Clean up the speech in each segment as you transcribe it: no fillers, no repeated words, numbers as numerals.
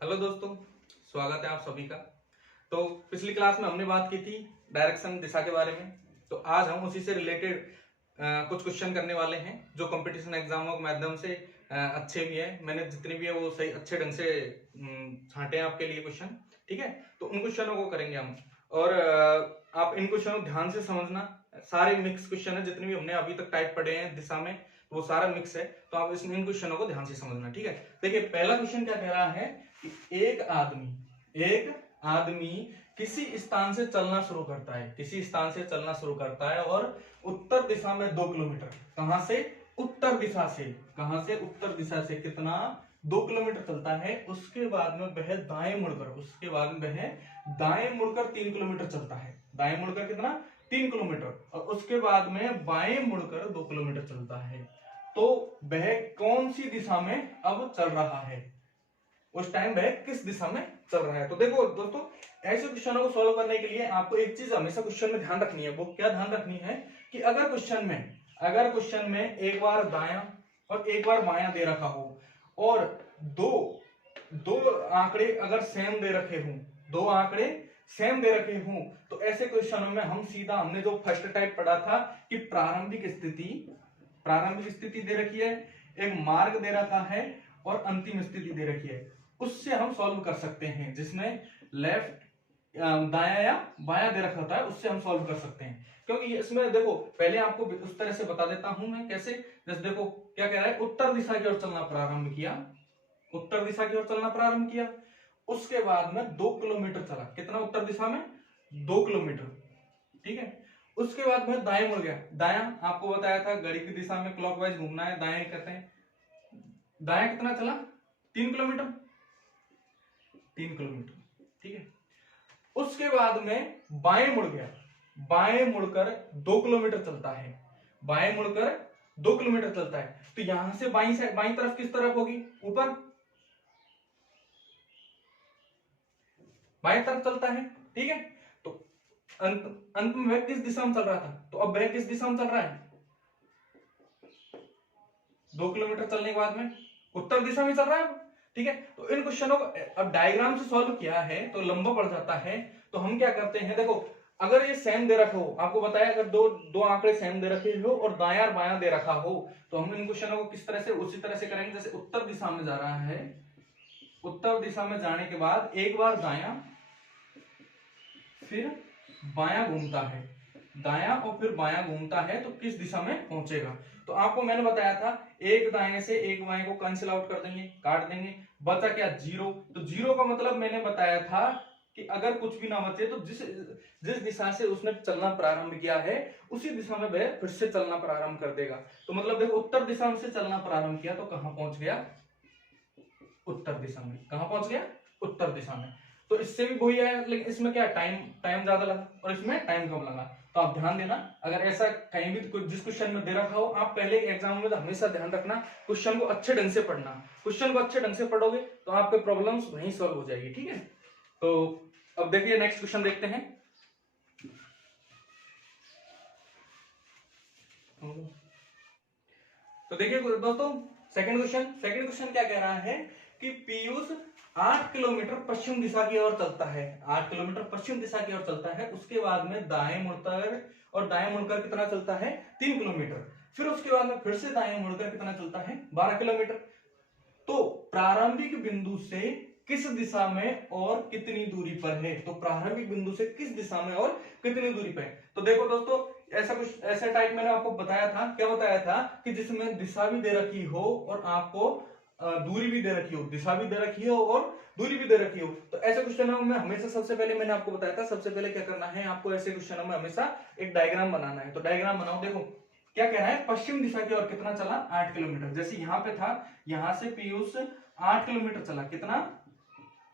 Hello दोस्तों, स्वागत है आप सभी का। तो पिछली क्लास में हमने बात की थी डायरेक्शन दिशा के बारे में। तो आज हम उसी से रिलेटेड कुछ क्वेश्चन करने वाले हैं जो कंपटीशन एग्जामों के माध्यम से अच्छे भी है। मैंने जितने भी है वो सही अच्छे ढंग से छांटे हैं आपके लिए क्वेश्चन। ठीक है, तो उन क्वेश्चनों को करेंगे हम। और आप इन क्वेश्चनों को ध्यान से समझना। सारे मिक्स क्वेश्चन है, जितने भी हमने अभी तक टाइप पढ़े हैं दिशा में वो सारा मिक्स है। तो आप इन क्वेश्चनों को ध्यान से समझना। ठीक है, देखिए पहला क्वेश्चन क्या कह रहा है कि एक आदमी किसी स्थान से चलना शुरू करता है, किसी स्थान से चलना शुरू करता है और उत्तर दिशा में 2 किलोमीटर, कहां से? उत्तर दिशा से। कहां से? उत्तर दिशा से कितना? 2 किलोमीटर चलता है। उसके बाद में वह दाएं मुड़कर 3 किलोमीटर चलता है। दाएं मुड़कर कितना? 3 किलोमीटर। और उसके बाद में बाएं मुड़कर 2 किलोमीटर चलता है। तो वह कौन सी दिशा में अब चल रहा है? उस टाइम वह किस दिशा में चल रहा है? तो देखो दोस्तों, ऐसे क्वेश्चनों को सॉल्व करने के लिए आपको एक चीज हमेशा क्वेश्चन में ध्यान रखनी है। वो क्या ध्यान रखनी है कि अगर क्वेश्चन में एक बार दायां और एक बार बायां दे रखा हो और दो दो आंकड़े अगर सेम दे रखे हों, तो ऐसे क्वेश्चनों में हम सीधा, हमने जो फर्स्ट टाइप पढ़ा था कि प्रारंभिक स्थिति दे रखी है, एक मार्ग दे रखा है और अंतिम स्थिति दे रखी है, उससे हम सॉल्व कर सकते हैं। जिसमें लेफ्ट दाया या बाया दे रखा होता है उससे हम सॉल्व कर सकते हैं। क्योंकि इसमें देखो, पहले आपको उस तरह से बता देता हूं मैं कैसे। जैसे देखो क्या कह रहा है, उत्तर दिशा की ओर चलना प्रारंभ किया। उसके बाद में 2 किलोमीटर चला। कितना? उत्तर दिशा में 2 किलोमीटर। ठीक है, उसके बाद में दाएं मुड़ गया। दायां आपको बताया था घड़ी की दिशा में क्लॉकवाइज घूमना है, दाएं कहते हैं। दाएं कितना चला? 3 किलोमीटर। ठीक है, उसके बाद में बाएं मुड़ गया। बाएं मुड़कर 2 किलोमीटर चलता है। तो यहां से बाईं तरफ किस तरफ होगी? ऊपर, बाएं तरफ चलता है। ठीक है, तो अंत में वह किस दिशा में चल रहा था? तो अब वह किस दिशा में चल रहा है? 2 किलोमीटर चलने के बाद में उत्तर दिशा में चल रहा है। ठीक है, तो इन क्वेश्चनों को अब डायग्राम से सॉल्व किया है तो लंबा पड़ जाता है। तो हम क्या करते हैं, देखो अगर ये सेम दे रखा हो, आपको बताया अगर दो आंकड़े सेम दे रखे हो और दायां और बायां दे रखा हो, तो हम इन क्वेश्चनों को किस तरह से, उसी तरह से करेंगे। जैसे उत्तर दिशा में जा रहा है, उत्तर दिशा में जाने के बाद एक बार दायां फिर बायां घूमता है, दायां और फिर बायां घूमता है, तो किस दिशा में पहुंचेगा? तो आपको मैंने बताया था एक दाएं से एक बाएं को कैंसिल आउट कर देंगे, काट देंगे, बचा क्या? 0। तो 0 का मतलब मैंने बताया था कि अगर कुछ भी ना बचे तो जिस दिशा से उसने चलना प्रारंभ किया है उसी दिशा में वह फिर से चलना प्रारंभ कर देगा। तो मतलब देखो, उत्तर दिशा से चलना प्रारंभ किया तो कहां पहुंच गया? उत्तर दिशा में। कहां पहुंच गया? उत्तर दिशा में। तो इससे भी वही आया, लेकिन इसमें क्या टाइम ज्यादा लगा और इसमें टाइम कम लगा। तो आप ध्यान देना, अगर ऐसा कहीं भी जिस क्वेश्चन में दे रखा हो, आप पहले एग्जाम में तो हमेशा ध्यान रखना क्वेश्चन को अच्छे ढंग से पढ़ना। क्वेश्चन को अच्छे ढंग से पढ़ोगे तो आपके प्रॉब्लम्स वहीं सॉल्व हो जाएगी। ठीक है, तो अब देखिए नेक्स्ट क्वेश्चन देखते हैं। तो देखिए दोस्तों, सेकंड क्वेश्चन क्या कह रहा है कि पीयूष 8 किलोमीटर पश्चिम दिशा की ओर चलता है। 8 किलोमीटर पश्चिम दिशा की ओर चलता है। उसके बाद में दाएं मुड़कर कितना चलता है? 3 किलोमीटर। फिर उसके बाद में फिर से दाएं मुड़कर कितना चलता है? 12 किलोमीटर। तो प्रारंभिक बिंदु से किस दिशा में और कितनी दूरी पर है? तो प्रारंभिक बिंदु से किस दिशा में और कितनी दूरी पर है? तो देखो दोस्तों, ऐसा टाइप मैंने आपको बताया था। क्या बताया था? कि जिसमें दिशा भी दे रखी हो और आपको दूरी भी दे रखी हो, दिशा भी दे रखी हो और दूरी भी दे रखी हो। तो ऐसे क्वेश्चनों में हमेशा, सबसे पहले मैंने आपको बताया था, सबसे पहले क्या करना है आपको, ऐसे क्वेश्चनों में हमेशा एक डायग्राम बनाना है। तो डायग्राम बनाओ। देखो क्या कह रहा है, पश्चिम दिशा की ओर कितना चला? 8 किलोमीटर। जैसे यहां पे था, यहां से पीयूष 8 किलोमीटर चला। कितना?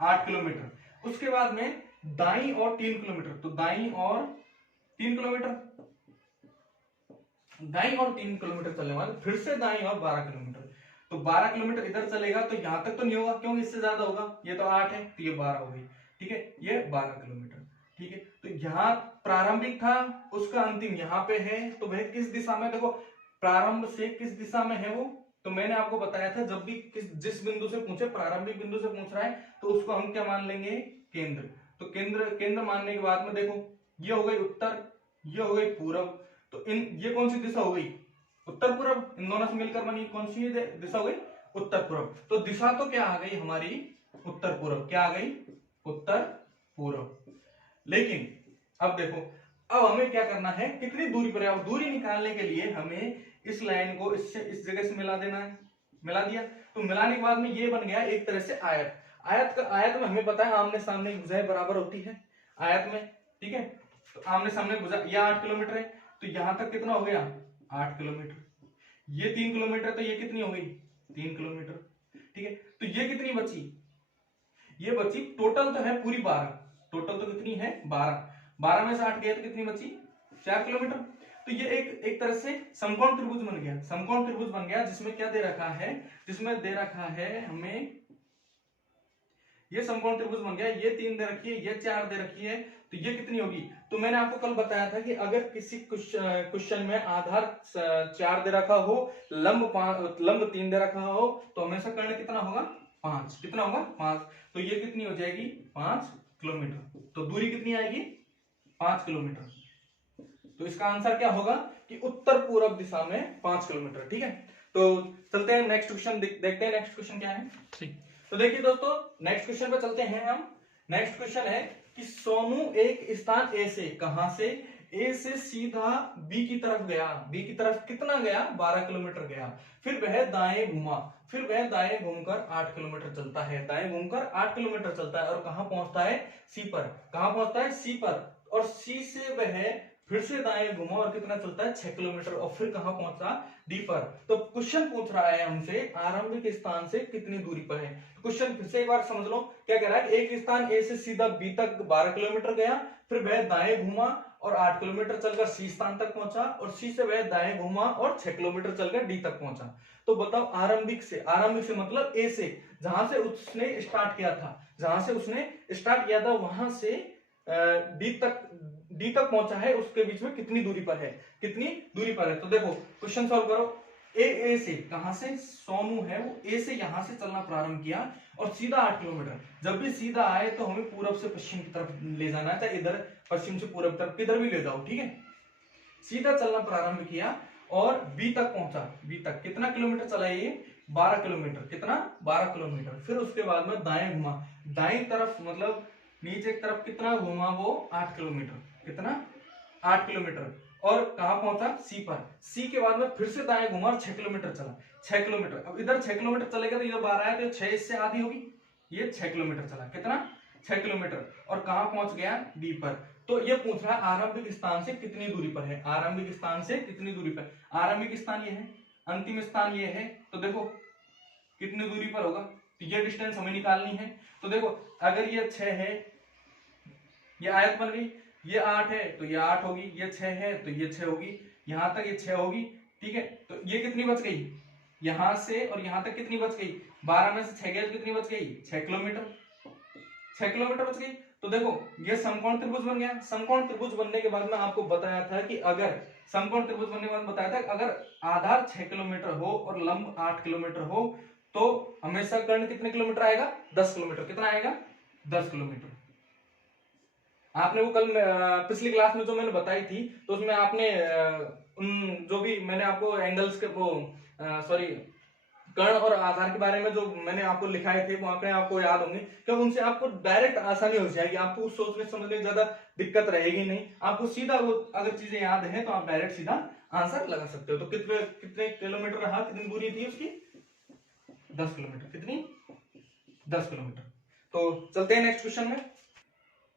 8 किलोमीटर। उसके बाद में दाई और 3 किलोमीटर। तो दाई और 3 किलोमीटर, दाई और 3 किलोमीटर चलने वाले, फिर से दाई और 12 किलोमीटर। तो 12 किलोमीटर इधर चलेगा तो यहां तक तो नहीं होगा, क्योंकि इससे ज्यादा होगा। ये तो 8 है तो ये 12 हो गई। ठीक है, ये 12 किलोमीटर। ठीक है, तो यहां प्रारंभिक था, उसका अंतिम यहां पे है। तो वह किस दिशा में? देखो प्रारंभ से किस दिशा में है वो? तो मैंने आपको बताया था जब भी जिस बिंदु से पूछे, प्रारंभिक बिंदु से पूछ रहा है, तो उसको हम क्या मान लेंगे, केंद्र। तो केंद्र मानने के बाद में देखो ये हो गई उत्तर, ये हो गई पूरब, तो ये कौन सी दिशा हो गई, उत्तर पूरब। इन दोनों से मिलकर बनी कौन सी दिशा हो गई, उत्तर पूरब। तो दिशा तो क्या आ गई हमारी, उत्तर पूरब। क्या आ गई, उत्तर पूरब। लेकिन अब देखो, अब हमें क्या करना है, कितनी दूरी पर है। अब दूरी निकालने के लिए हमें इस लाइन को इससे इस जगह से मिला देना है। मिला दिया, तो मिलाने के बाद में ये बन गया एक तरह से आयत। आयत में हमें पता है आमने सामने की भुजाएं बराबर होती है आयत में, ठीक है। तो आमने सामने भुजा, यह 8 किलोमीटर है, तो यहां तक कितना हो गया, 8 किलोमीटर। ये 3 किलोमीटर, तो ये कितनी हो गई, 3 किलोमीटर, ठीक है। तो ये कितनी बची, ये बची टोटल तो है पूरी 12, टोटल तो कितनी है 12 में से 8 गए तो कितनी बची, 4 किलोमीटर। तो ये एक तरह से समकोण त्रिभुज बन गया, समकोण त्रिभुज बन गया, जिसमें क्या दे रखा है, जिसमें दे रखा है हमें, ये समकोण त्रिभुज बन गया, ये 3 दे रखी है, ये 4 दे रखी है, तो ये कितनी होगी। तो मैंने आपको कल बताया था कि अगर किसी क्वेश्चन में आधार 4 दे रखा हो, लंब 3 दे रखा हो, तो हमेशा कर्ण कितना होगा, 5। कितना होगा, 5। तो ये कितनी हो जाएगी, 5 किलोमीटर। तो दूरी कितनी आएगी, 5 किलोमीटर। तो इसका आंसर क्या होगा कि उत्तर पूर्व दिशा में 5 किलोमीटर, ठीक है। तो चलते हैं नेक्स्ट क्वेश्चन, देखते हैं नेक्स्ट क्वेश्चन क्या है। ठीक, तो देखिए दोस्तों, नेक्स्ट क्वेश्चन पे चलते हैं हम। नेक्स्ट क्वेश्चन है कि सोनू एक स्थान ए से, कहां से, ए से सीधा बी की तरफ गया। बी की तरफ कितना गया, 12 किलोमीटर गया। फिर वह दाएं घूमा, फिर वह दाएं घूमकर 8 किलोमीटर चलता है। दाएं घूमकर 8 किलोमीटर चलता है और कहां पहुंचता है, सी पर। कहां पहुंचता है, सी पर। और सी से वह फिर से दाएं घुमा और कितना चलता है, 6 किलोमीटर, और फिर कहां पहुंचा, डी पर। तो क्वेश्चन पूछ रहा है हमसे आरंभिक स्थान से कितनी दूरी पर है। क्वेश्चन फिर से एक बार समझ लो, क्या कह रहा है, एक स्थान ए से सीधा बी तक 12 किलोमीटर गया, फिर वह दाएं घुमा और 8 किलोमीटर चलकर सी स्थान तक पहुंचा, और सी से वह दाएं घुमा और 6 किलोमीटर चलकर डी तक पहुंचा। तो बताओ आरंभिक से मतलब ए से, जहां से उसने स्टार्ट किया था, जहां से उसने स्टार्ट किया था वहां से डी तक पहुंचा है, उसके बीच में कितनी दूरी पर है, कितनी दूरी पर है। तो देखो क्वेश्चन सॉल्व करो। ए से, कहां से, सोनू है वो ए से यहां से चलना प्रारंभ किया और सीधा 8 किलोमीटर। जब भी सीधा आए तो हमें पूरब से पश्चिम की तरफ ले जाना है, चाहे इधर पश्चिम से पूरब तरफ किधर भी ले जाओ, ठीक है। सीधा चलना प्रारंभ किया और बी तक पहुंचा। बी तक कितना किलोमीटर चला, ये 12 किलोमीटर। कितना, 12 किलोमीटर। फिर उसके बाद में दाएं घुमा, दाएं तरफ मतलब नीचे की तरफ कितना घुमा, वो 8 किलोमीटर। कितना, 8 किलोमीटर। और कहां पहुंचा, सी पर। सी के बाद में फिर से दाएं घुमा और 6 किलोमीटर चला, 6 किलोमीटर। अब इधर 6 किलोमीटर चलेगा तो ये 12 है, तो 6 इससे आधी होगी, ये 6 किलोमीटर चला। कितना, 6 किलोमीटर। और कहां पहुंच गया, डी पर। तो ये पूछ रहा है आरंभिक स्थान से कितनी दूरी पर है, आरंभिक स्थान से कितनी दूरी पर। आरंभिक स्थान ये है, अंतिम स्थान ये है, तो देखो कितनी दूरी पर होगा। तो ये डिस्टेंस हमें निकालनी है। तो देखो अगर ये 6 है, ये आयत बन गई, ये 8 है तो ये 8 होगी, ये 6 है तो ये 6 होगी, यहां तक ये 6 होगी, ठीक है। तो ये कितनी बच गई, यहां से और यहां तक कितनी बच गई, 12 में से 6 गए तो कितनी बच गई, 6 किलोमीटर। 6 किलोमीटर बच गई। तो देखो ये समकोण त्रिभुज बन गया। समकोण त्रिभुज बनने के बाद में आपको बताया था कि अगर समकोण त्रिभुज बनने के बाद बताया था अगर आधार 6 किलोमीटर हो और लंब 8 किलोमीटर हो तो हमेशा कर्ण कितने किलोमीटर आएगा, 10 किलोमीटर। कितना आएगा, 10 किलोमीटर। आपने वो कल पिछली क्लास में जो मैंने बताई थी तो उसमें आपने उन जो भी मैंने आपको एंगल्स के वो सॉरी कर्ण और आधार के बारे में जो मैंने आपको लिखाए थे वो आंकड़े आपको याद होंगे, क्योंकि उनसे आपको डायरेक्ट आसानी हो जाएगी, आपको सोचने समझने ज्यादा दिक्कत रहेगी नहीं। आपको सीधा वो अगर चीजें याद है तो आप डायरेक्ट सीधा आंसर लगा सकते हो। तो कितने किलोमीटर रहा, कितनी दूरी थी उसकी, 10 किलोमीटर। कितनी, 10 किलोमीटर। तो चलते हैं नेक्स्ट क्वेश्चन में।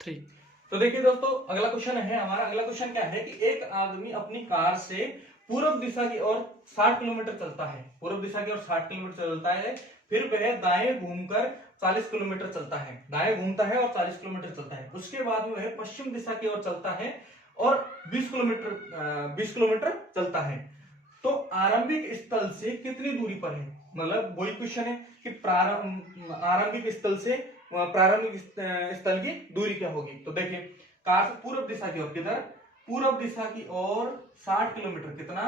3। तो देखिए दोस्तों अगला क्वेश्चन है हमारा। अगला क्वेश्चन क्या है कि एक आदमी अपनी कार से पूर्व दिशा की ओर 60 किलोमीटर चलता है, पूर्व दिशा की ओर 60 किलोमीटर चलता है, फिर वह दाएं घूमकर 40 किलोमीटर चलता है, दाएं घूमता है और 40 किलोमीटर चलता है। उसके बाद में वह पश्चिम दिशा की ओर चलता है और 20 किलोमीटर चलता है। तो आरंभिक स्थल से कितनी दूरी पर है, मतलब वही क्वेश्चन है कि आरंभिक स्थल से प्रारंभिक स्थल की दूरी क्या होगी। तो देखिए कार से पूर्व दिशा की ओर, किधर, पूर्व दिशा की ओर 60 किलोमीटर। कितना,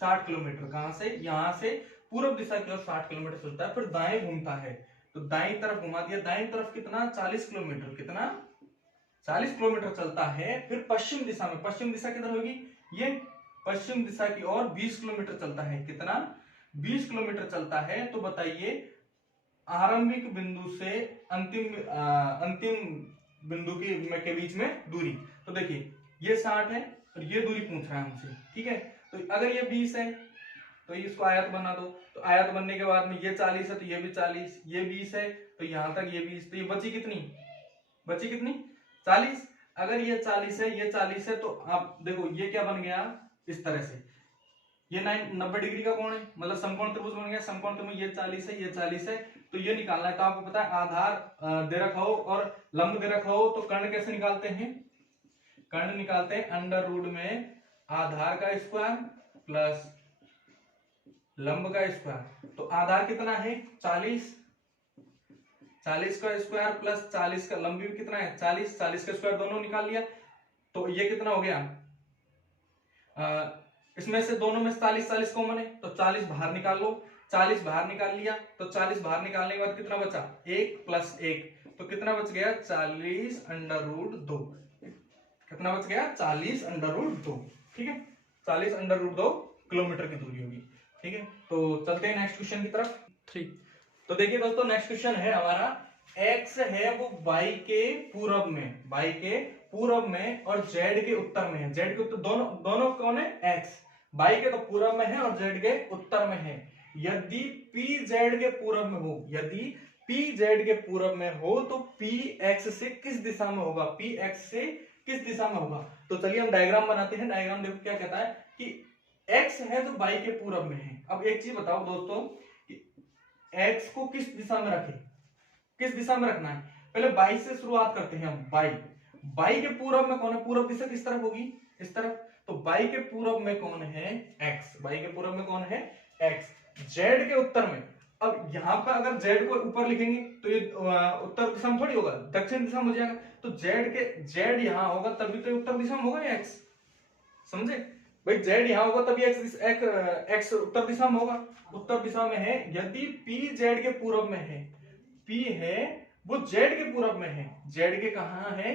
60 किलोमीटर। कहां से, यहां से पूर्व दिशा की ओर 60 किलोमीटर चलता है, फिर दाएं घूमता है तो दाएं तरफ घुमा दिया, दाएं तरफ कितना 40 किलोमीटर, कितना 40 किलोमीटर चलता है, फिर पश्चिम दिशा में, पश्चिम दिशा किधर होगी, ये पश्चिम दिशा की ओर 20 किलोमीटर चलता है, कितना 20 किलोमीटर चलता है। तो बताइए आरंभिक बिंदु से अंतिम बिंदु के बीच में दूरी। तो देखिए ये 60 है और ये दूरी पूछ रहा है हमसे, ठीक है। तो अगर ये 20 है तो इसको आयत बना दो, तो आयत बनने के बाद में ये 40 है तो ये भी 40, ये 20 है तो यहां तक ये 20, तो ये बची कितनी, बची कितनी 40। अगर ये 40 है, ये 40 है, तो आप देखो ये क्या बन गया इस तरह से, ये 90 डिग्री का कोण है, मतलब समकोण त्रिभुज बन गया। समकोण त्रिभुज ये 40 है, ये 40 है, तो ये निकालना है। तो आपको पता है आधार दे रखा हो और लंब दे रखा हो तो कर्ण कैसे निकालते हैं, कर्ण निकालते हैं अंडर रूट में आधार का स्क्वायर प्लस लंब का स्क्वायर। तो आधार कितना है 40, 40 का स्क्वायर प्लस 40 का लंब भी कितना है 40, 40 का स्क्वायर दोनों निकाल लिया। तो ये कितना हो गया, इसमें से दोनों में 40 40 कॉमन है तो 40 बाहर निकाल लो, 40 बाहर निकाल लिया तो 40 बाहर निकालने के बाद कितना बचा 1 प्लस 1, तो कितना बच गया 40 अंडर रूट 2, कितना बच गया 40 अंडर रूट 2, ठीक है। 40 अंडर रूट 2 किलोमीटर की दूरी होगी, ठीक है। तो चलते हैं नेक्स्ट क्वेश्चन की तरफ, ठीक। तो देखिए दोस्तों नेक्स्ट क्वेश्चन है हमारा, x है वो y के पूरब में, y के पूरब में और z के उत्तर में है, z के उत्तर दोनों कौन है x, y के तो पूरब में है और z के उत्तर में है। यदि p z के पूरब में हो, यदि p z के पूरब में हो तो p x से किस दिशा में होगा, p x से किस दिशा में होगा। तो चलिए हम डायग्राम बनाते हैं। डायग्राम देखो क्या कहता है कि x है तो y के पूरब में है। अब एक चीज बताओ दोस्तों कि x को किस दिशा में रखें, किस दिशा में रखना है। पहले y से शुरुआत करते हैं हम, y के पूरब में कौन है, पूरब दिशा किस तरफ होगी, इस तरफ। तो y के पूरब में कौन है x, y के पूरब में कौन है x, z के उत्तर में। अब यहाँ पर अगर z को ऊपर लिखेंगे तो ये उत्तर दिशा में थोड़ी होगा, दक्षिण दिशा में हो जाएगा। तो z यहाँ होगा तभी तो उत्तर दिशा में होगा x, समझे भाई। z यहाँ होगा तभी x उत्तर दिशा में होगा, उत्तर दिशा में है। यदि p z के पूरब में है, p है वो z के पूरब में है, z के कहाँ है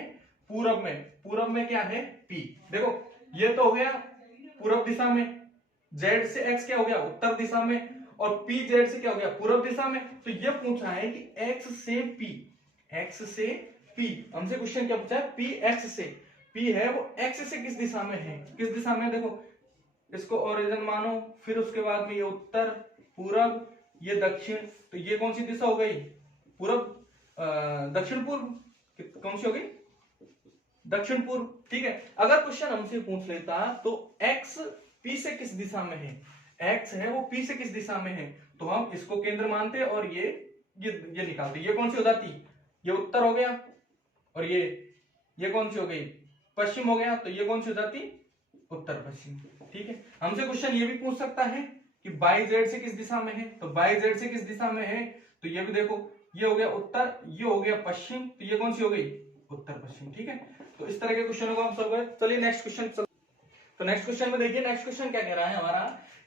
पूरब में, पूरब में क्या है p। देखो ये तो हो गया पूरब दिशा में, z से x क्या हो गया उत्तर दिशा में, और p z से क्या हो गया पूरब दिशा में। तो ये पूछा है कि x से p, हमसे क्वेश्चन क्या पूछा है, p x से, p है वो x से किस दिशा में है, किस दिशा में। देखो इसको ओरिजिन मानो, फिर उसके बाद में ये उत्तर, पूरब, ये दक्षिण, तो ये कौन सी दिशा हो गई पूरब, दक्षिण पूर्व, कौन सी हो गई दक्षिण पूर्व, ठीक है। अगर क्वेश्चन हमसे पूछ लेता तो x p से किस दिशा में है, x है वो p से किस दिशा में है, तो हम इसको केंद्र मानते और ये निकालते। ये कौन सी हो जाती, ये उत्तर हो गया, और ये कौन सी हो गई पश्चिम हो गया, तो ये कौन सी हो जाती उत्तर पश्चिम, ठीक है। हमसे क्वेश्चन ये भी पूछ सकता है कि बाई जेड से किस दिशा में है, तो बाई जेड से किस दिशा में है, तो ये भी देखो ये हो गया उत्तर, ये हो गया पश्चिम, तो ये कौन सी हो गई उत्तर पश्चिम, ठीक है। तो इस तरह के क्वेश्चनों को हम सॉल्व करें। चलिए नेक्स्ट क्वेश्चन। तो नेक्स्ट क्वेश्चन में देखिए, नेक्स्ट क्वेश्चन क्या कह रहा है हमारा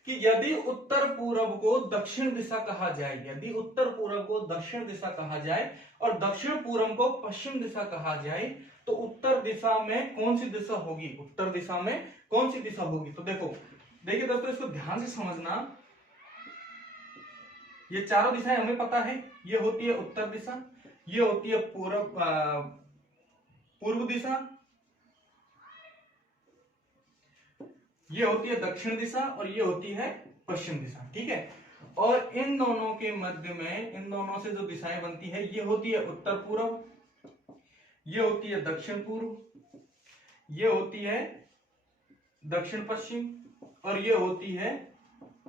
कि यदि उत्तर पूरब को दक्षिण दिशा कहा जाए, यदि उत्तर पूरब को दक्षिण दिशा कहा जाए और दक्षिण पूरब को पश्चिम दिशा कहा जाए तो उत्तर दिशा में कौन सी दिशा होगी, उत्तर दिशा में कौन सी दिशा होगी। तो देखिए दोस्तों इसको ध्यान से समझना, ये चारों दिशाएं हमें पता है, ये होती है उत्तर दिशा, ये होती है पूर्व दिशा, ये होती है दक्षिण दिशा और ये होती है पश्चिम दिशा, ठीक है। और इन दोनों के मध्य में, इन दोनों से जो दिशाएं बनती है, ये होती है उत्तर पूर्व, ये होती है दक्षिण पूर्व, ये होती है दक्षिण पश्चिम और ये होती है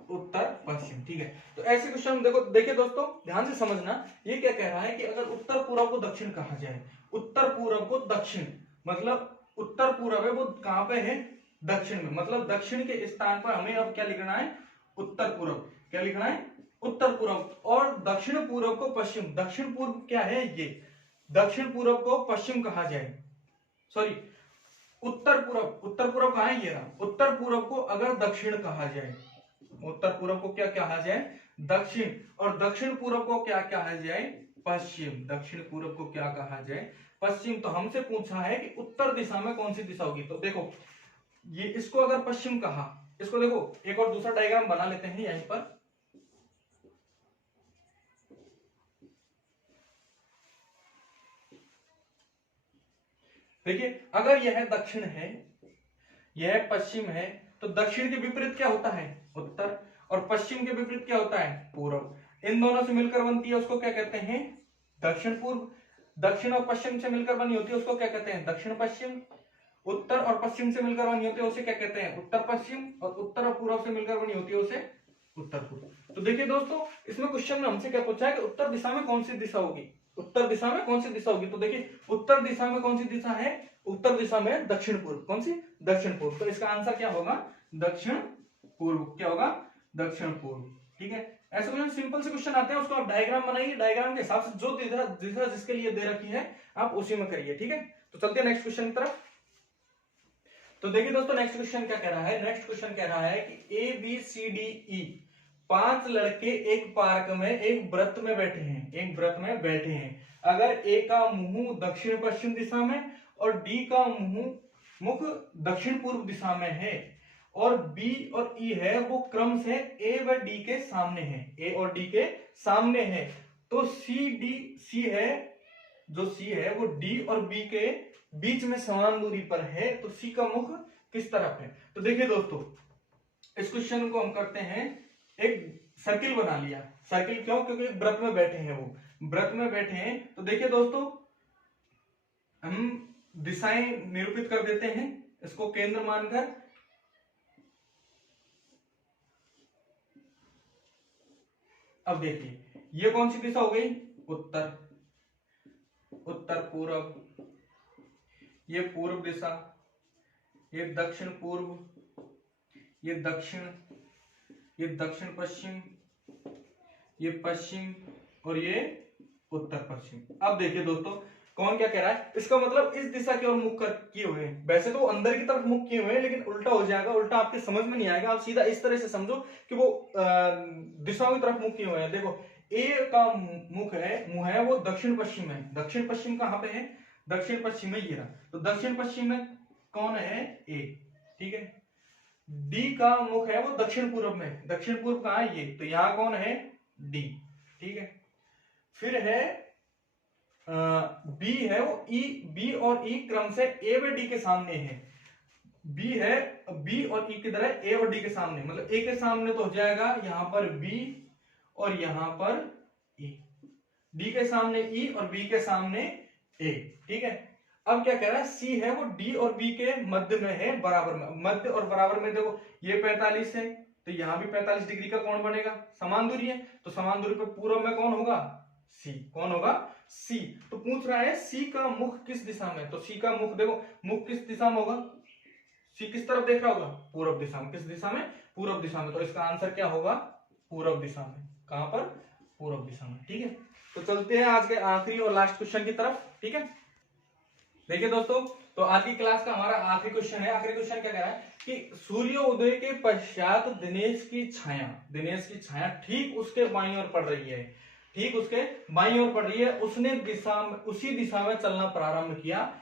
उत्तर पश्चिम, ठीक है। तो ऐसे क्वेश्चन देखिए दोस्तों ध्यान से समझना, ये क्या कह रहा है कि अगर उत्तर पूर्व को दक्षिण कहा जाए, उत्तर पूर्व को दक्षिण, मतलब उत्तर पूर्व है वो कहां पे है दक्षिण में, मतलब दक्षिण के स्थान पर हमें अब क्या लिखना है उत्तर पूर्व, क्या लिखना है उत्तर पूर्व। और दक्षिण पूर्व को पश्चिम, दक्षिण पूर्व क्या है ये, दक्षिण पूर्व को पश्चिम कहा जाए, सॉरी उत्तर पूर्व कहां है ये रहा, उत्तर पूर्व को अगर दक्षिण कहा जाए, उत्तर पूर्व को क्या कहा जाए दक्षिण, और दक्षिण पूर्व को क्या कहा जाए, पश्चिम। दक्षिण पूर्व को क्या कहा जाए, पश्चिम। तो हमसे पूछा है कि उत्तर दिशा में कौन सी दिशा होगी, तो देखो ये इसको अगर पश्चिम कहा, इसको देखो एक और दूसरा डायग्राम बना लेते हैं यहीं पर। देखिए अगर यह दक्षिण है, यह पश्चिम है, तो दक्षिण के विपरीत क्या होता है, उत्तर, और पश्चिम के विपरीत क्या होता है, पूर्व। इन दोनों से मिलकर बनती है उसको क्या कहते हैं, दक्षिण पूर्व। दक्षिण और पश्चिम से मिलकर बनी होती है उसको क्या कहते हैं, दक्षिण पश्चिम। उत्तर और पश्चिम से मिलकर बनी होती है उसे क्या कहते हैं, उत्तर पश्चिम। और उत्तर और पूर्व से मिलकर बनी होती है उसे उत्तर पूर्व। तो देखिए दोस्तों, इसमें क्वेश्चन में हमसे क्या पूछा है कि उत्तर दिशा में कौन सी दिशा होगी, उत्तर दिशा में कौन सी दिशा होगी। तो देखिए उत्तर दिशा में कौन सी दिशा है, उत्तर दिशा में दक्षिण पूर्व। कौन सी, दक्षिण पूर्व। तो इसका आंसर क्या होगा, दक्षिण पूर्व। क्या होगा, दक्षिण पूर्व। ठीक है, ऐसे में सिंपल से क्वेश्चन आते हैं उसको आप डायग्राम बनाइए, डायग्राम के हिसाब से जो दिशा जिसके लिए दे रखी है आप उसी में करिए। ठीक है, तो चलते हैं नेक्स्ट क्वेश्चन की तरफ। तो देखिए दोस्तों नेक्स्ट क्वेश्चन क्या कह रहा है, नेक्स्ट क्वेश्चन कह रहा है कि A B C D E 5 लड़के एक पार्क में एक वृत्त में बैठे हैं, एक वृत्त में बैठे हैं। अगर ए का मुंह दक्षिण पश्चिम दिशा में और डी का मुख दक्षिण पूर्व दिशा में है, और बी और ई है वो क्रम से ए व डी के सामने है, ए और डी के सामने है, तो सी है, जो सी है वो डी और बी के बीच में समान दूरी पर है, तो सी का मुख किस तरफ है। तो देखिए दोस्तों इस क्वेश्चन को हम करते हैं, एक सर्किल बना लिया। सर्किल क्यों, क्योंकि व्रत में बैठे हैं, वो व्रत में बैठे हैं। तो देखिए दोस्तों हम दिशाएं निरूपित कर देते हैं इसको केंद्र मानकर। अब देखिए ये कौन सी दिशा हो गई, उत्तर, उत्तर पूर्व, ये पूर्व दिशा, ये दक्षिण पूर्व, ये दक्षिण, ये दक्षिण पश्चिम, ये पश्चिम, और ये उत्तर पश्चिम। अब देखिए दोस्तों कौन क्या कह रहा है, इसका मतलब इस दिशा की ओर मुख कर किए हुए हैं। वैसे तो अंदर की तरफ मुख किए हुए हैं, लेकिन उल्टा हो जाएगा, उल्टा आपके समझ में नहीं आएगा। आप सीधा इस तरह से समझो कि वो दिशाओं की तरफ मुख किए हुए हैं। देखो ए का मुंह है वो दक्षिण पश्चिम है। दक्षिण पश्चिम कहां पे है, दक्षिण पश्चिम में ये रहा। तो दक्षिण पश्चिम में कौन है, ए। ठीक है, डी का मुख है वो दक्षिण पूर्व में। दक्षिण पूर्व कहां है, ये। तो यहां कौन है, डी। ठीक है, फिर है बी है वो ई, बी और ई क्रम से ए व डी के सामने है। बी है, बी और ई किधर है, ए और डी के सामने। मतलब ए के सामने तो हो जाएगा यहां पर बी और यहां पर ई, डी के सामने ई और बी के सामने ए। ठीक है, अब क्या कह रहा है, सी है वो डी और बी के मध्य में है, बराबर में। मध्य और बराबर में देखो ये 45 है, तो यहां भी 45 डिग्री का कोण बनेगा, समान दूरी है। तो समान दूरी पर पूर्व में कौन होगा, सी। कौन होगा, सी। तो पूछ रहा है सी का मुख किस दिशा में, तो सी का मुख देखो, मुख किस दिशा में होगा, सी किस तरफ देख रहा होगा, पूर्व दिशा में। किस दिशा में, पूर्व दिशा में। तो इसका आंसर क्या होगा, पूर्व दिशा में। कहां पर, पूर्व दिशा में। ठीक है, तो चलते हैं आज के आखिरी और लास्ट क्वेश्चन की तरफ। ठीक है, देखिए दोस्तों तो आज की क्लास का हमारा आखिरी क्वेश्चन है। आखिरी क्वेश्चन क्या कह रहा है कि सूर्योदय के पश्चात दिनेश की छाया ठीक उसके बाईं ओर पड़ रही है, ठीक उसके बाईं ओर पड़ रही है। उसने उसी दिशा में चलना प्रारंभ किया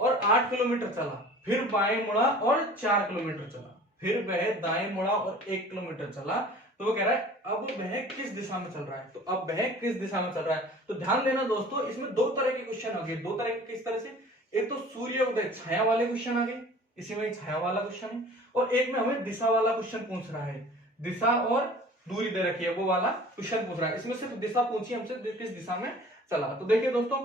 और 8 किलोमीटर चला, फिर बाएं मुड़ा और 4 किलोमीटर चला, फिर वह दाएं मुड़ा और 1 किलोमीटर चला। तो वो कह रहा है अब वह किस दिशा में चल रहा है, तो अब वह किस दिशा में चल रहा है। तो ध्यान देना दोस्तों, इसमें दो तरह के क्वेश्चन आ गए। दो तरह के किस तरह से, एक तो सूर्योदय छाया वाले क्वेश्चन आ गए, इसी में छाया वाला क्वेश्चन है, और एक में हमें दिशा वाला क्वेश्चन पूछ रहा है। दिशा और दूरी दे रखी है वो वाला क्वेश्चन पूछ रहा है। इसमें सिर्फ दिशा पूछी हमसे, किस दिशा में चला। तो देखिए दोस्तों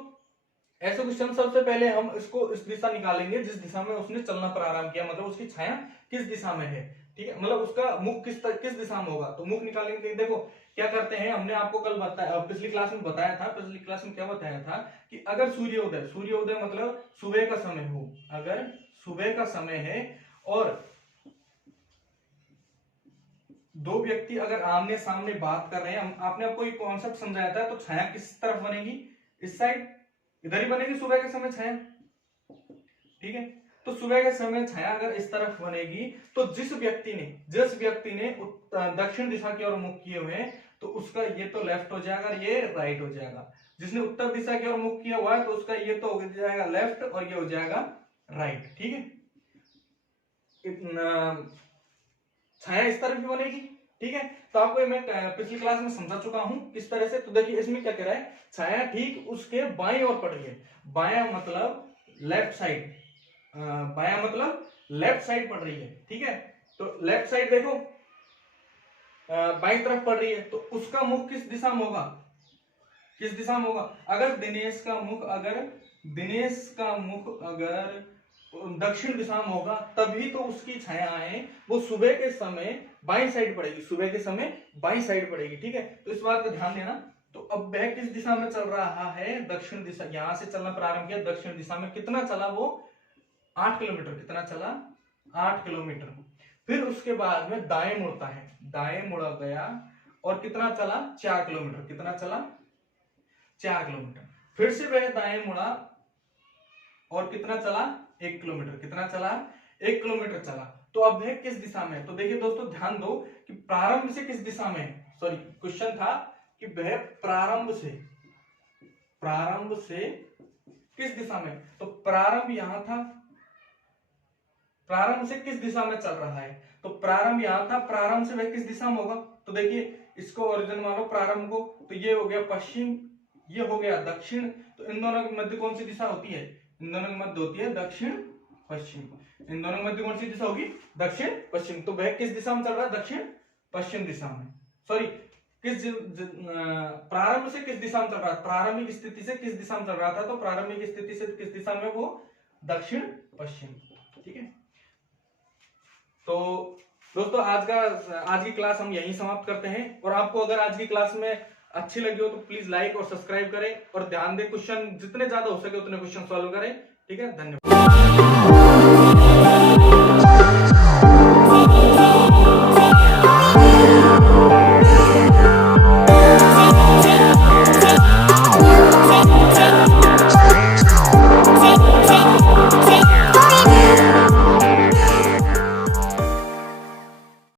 ऐसे क्वेश्चन सबसे पहले हम इसको इस दिशा निकालेंगे जिस दिशा में उसने चलना प्रारंभ किया, मतलब उसकी छाया किस दिशा में है। ठीक है, मतलब उसका मुख किस दिशा में होगा। तो मुख निकालेंगे। देखो क्या करते हैं, हमने आपको कल बताया, पिछली क्लास में बताया था। पिछली क्लास में क्या बताया था कि अगर सूर्योदय मतलब सुबह का समय हो, अगर सुबह का समय है और दो व्यक्ति अगर आमने सामने बात कर रहे हैं, आपने आपको एक कॉन्सेप्ट समझाया था, तो छाया किस तरफ बनेगी, इस साइड, इधर ही बनेगी सुबह के समय छाया। ठीक है, तो सुबह के समय छाया अगर इस तरफ बनेगी, तो जिस व्यक्ति ने दक्षिण दिशा की ओर मुख किए हुए हैं, तो उसका ये तो लेफ्ट हो जाएगा, ये राइट हो जाएगा। जिसने उत्तर दिशा की ओर मुख किया हुआ है तो उसका ये तो हो जाएगा लेफ्ट और ये हो जाएगा राइट। ठीक है, छाया इस तरह की बनेगी। ठीक है, तो आपको मैं पिछली क्लास में समझा चुका हूं किस तरह से। तो देखिए इसमें क्या कह रहा है, छाया ठीक उसके बाएं ओर पड़ रही है। बायां मतलब लेफ्ट साइड, बायां मतलब लेफ्ट साइड पड़ रही है। ठीक है, तो लेफ्ट साइड देखो बाईं तरफ पड़ रही है, तो उसका मुख किस दिशा में होगा, किस दिशा में होगा? अगर दिनेश का मुख अगर दक्षिण दिशा में होगा तभी तो उसकी छायाएं वो सुबह के समय बाईं साइड पड़ेगी, सुबह के समय बाईं साइड पड़ेगी। ठीक है, तो इस बात का ध्यान देना। तो अब वह किस दिशा में चल रहा है, दक्षिण दिशा। यहां से चलना प्रारंभ किया दक्षिण दिशा में, कितना चला वो 8 किलोमीटर, कितना चला 8 किलोमीटर। फिर उसके बाद में दाएं मुड़ता है, दाएं मुड़ा गया और कितना चला 4 किलोमीटर, कितना चला 4 किलोमीटर। फिर से वह दाएं मुड़ा और कितना चला 1 किलोमीटर, कितना चला 1 किलोमीटर चला। तो अब वह किस दिशा में है? तो देखिए दोस्तों ध्यान दो कि प्रारंभ से किस दिशा में है। सॉरी, क्वेश्चन था कि वह प्रारंभ से किस दिशा में, तो प्रारंभ यहां था, प्रारंभ से किस दिशा में चल रहा है, तो प्रारंभ यहां था, प्रारंभ से वह किस दिशा में होगा। तो देखिए इसको ओरिजिन मानो प्रारंभ को, तो ये हो गया पश्चिम, ये हो गया दक्षिण। तो इन दोनों के मध्य कौन सी दिशा होती है, इन दोनों के मध्य होती है दक्षिण पश्चिम। इन दोनों के मध्य कौन सी दिशा होगी, दक्षिण पश्चिम। तो वह किस दिशा में चल रहा है, दक्षिण पश्चिम दिशा में। सॉरी, प्रारंभ से किस दिशा में चल रहा है, प्रारंभिक स्थिति से किस दिशा में चल रहा था, तो प्रारंभिक स्थिति से किस दिशा में, वो दक्षिण पश्चिम। ठीक है, तो दोस्तों आज की क्लास हम यहीं समाप्त करते हैं। और आपको अगर आज की क्लास में अच्छी लगी हो तो प्लीज लाइक और सब्सक्राइब करें और ध्यान दें, क्वेश्चन जितने ज्यादा हो सके उतने क्वेश्चन सॉल्व करें। ठीक है, धन्यवाद।